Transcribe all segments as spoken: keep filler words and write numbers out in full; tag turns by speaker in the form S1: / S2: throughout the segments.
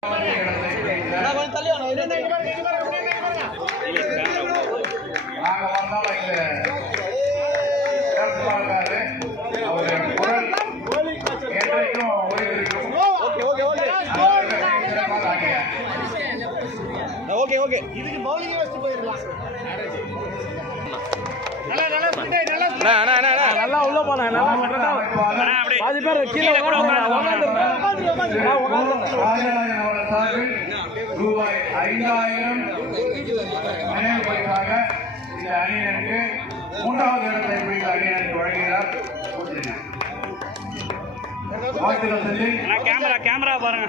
S1: Okay okay
S2: இதுக்கு bowling வச்சு போயிரலாம்.
S1: நல்லா உள்ள போனா பாதி பேர் கீழே
S3: ரூபாய் ஐந்தாயிரம் நினைவு பரிசாக இந்த அணியினருக்கு மூன்றாவது இடத்தை பிடித்த அணியினருக்கு வழங்குகிறார். வாழ்த்துக்கள் செஞ்சு
S1: கேமரா கேமரா பாருங்க.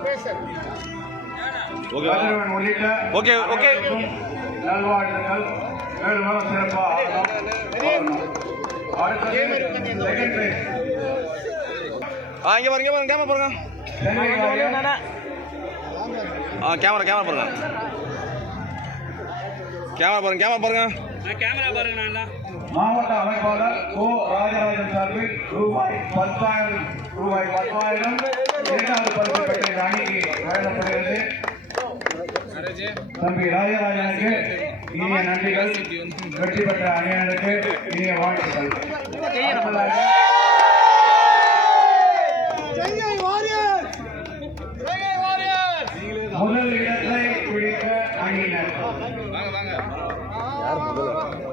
S3: உள்ளிட்ட
S1: ஓகே ஓகே
S3: நல்வாழ்த்துக்கள். மேலும் மேலும் சிறப்பாக அடுத்தது செகண்ட் பிளேஸ்
S1: ஆ இங்கே பாருங்க பாருங்க கேமரா பாருங்க. ஆ கேமரா கேமரா பாருங்க கேமரா பாருங்க கேமரா பாருங்க கேமரா பாருங்க. நான்
S3: மாவட்ட அமைப்பாளர் ஓ ராஜராஜன் சார்பில் ரூபாய் பத்தாயிரம் ரூபாய் பத்தாயிரம் இரண்டாவது பரிசு பெற்ற இந்த அணிக்கு வழங்கப்படுகிறது. தம்பி ராஜராஜனுக்கு இனிய நன்றிகள். வெற்றி பெற்ற அணியினருக்கு இனிய வாழ்த்துக்கள். முதல் இடத்தை பிடித்த அணியினர்